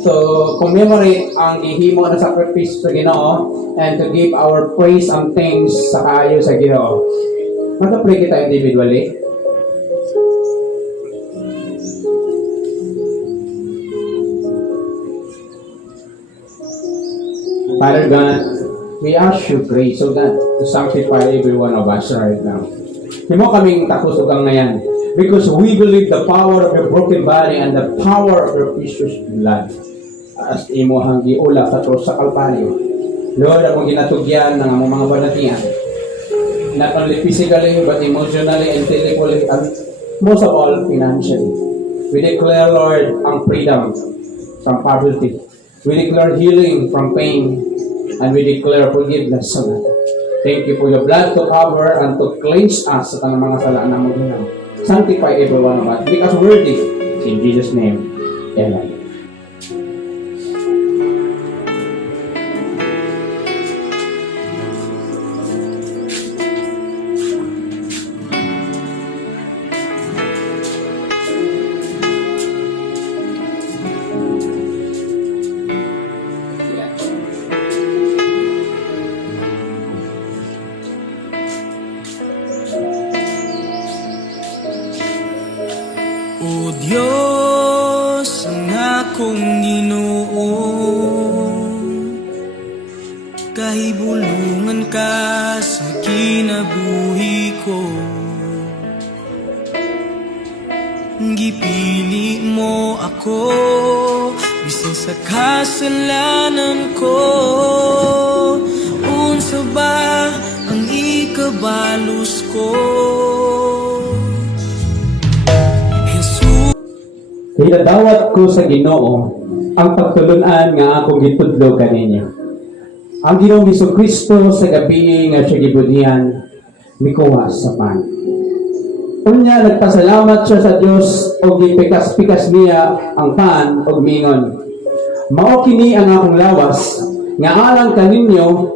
to commemorate ang gihimo na sacrifice sa Ginoo and to give our praise and thanks sa kaayo sa Ginoo. Mag-pray kita individually. Father God, we ask you grace, O God, to sanctify every one of us right now. Himo kaming takusugang ngayon because we believe the power of your broken body and the power of your precious blood as imo hang giula sa cross sa Kalbaryo. Lord, akong ginatugyan ng among mga balatian, not only physically but emotionally, intellectually, and most of all, financially. We declare, Lord, ang freedom from poverty. We declare healing from pain, and we declare forgiveness sa God. Thank you for your blood to cover and to cleanse us sa tanang mga sala na mo ginawa. Sanctify every one of us because worthy. In Jesus' name, amen. O Diyos, ang akong Ginoo, kahibulungan ka sa kinabuhi ko. Gipili mo ako, bisan sa kasalanan ko. Unsa ba ang ikabalos ko? Hinadawat ko sa Ginoo ang pagtulunan nga akong gitudlo kaninyo. Ang Ginoong Jesucristo sa gabi nga siya gibudihan mikuha sa pan. Unya nagpasalamat siya sa Dios o gipikas-pikas niya ang pan og mingon. Mao kini ang akong lawas nga alang kaninyo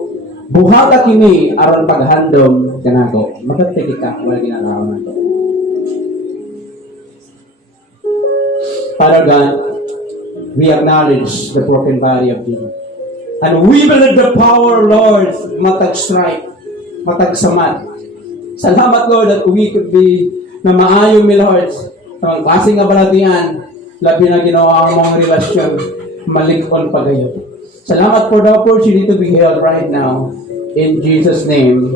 buhata kini aron paghandom kanako. Makatiki ka wala ginagawa nato. Father God, we acknowledge the broken body of Jesus. And we believe the power, Lord, matag strike, matag samat. Salamat, Lord, that we could be na maayo mi, Lord, sa mga klaseng kabalatian, labi na ginawa ang mga relasyon, malikon pa kayo. Salamat for the opportunity to be held right now. In Jesus' name,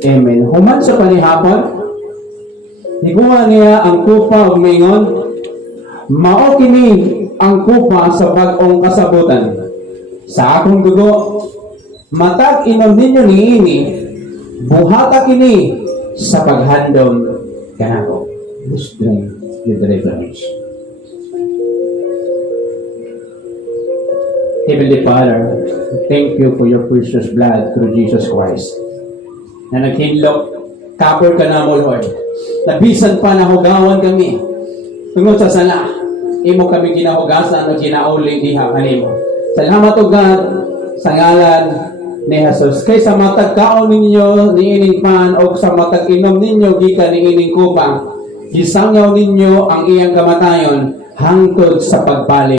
Amen. Human sa panihapon, higuan niya ang kupa o mingon, mao kini ang kupa sa bag-ong kasabutan. Sa akong dugo, matag inom ninyo niini, buhata kini sa paghandom kanako. This drink your deliverance. Heavenly Father, thank you for your precious blood through Jesus Christ. Na naghinlok, cover ka na mo, Lord. Nabisan pa na hugawan kami. Tungod sa sala, imo kami ginahugasan o ginauling diha kanimo. Salamat o God sa ngalan ni Jesus. Kay sa matag kaon ninyo niining pan o sa matag inom ninyo gikan niining kupang, gisangyaw ninyo ang iyang kamatayon hangtod sa pagbalik.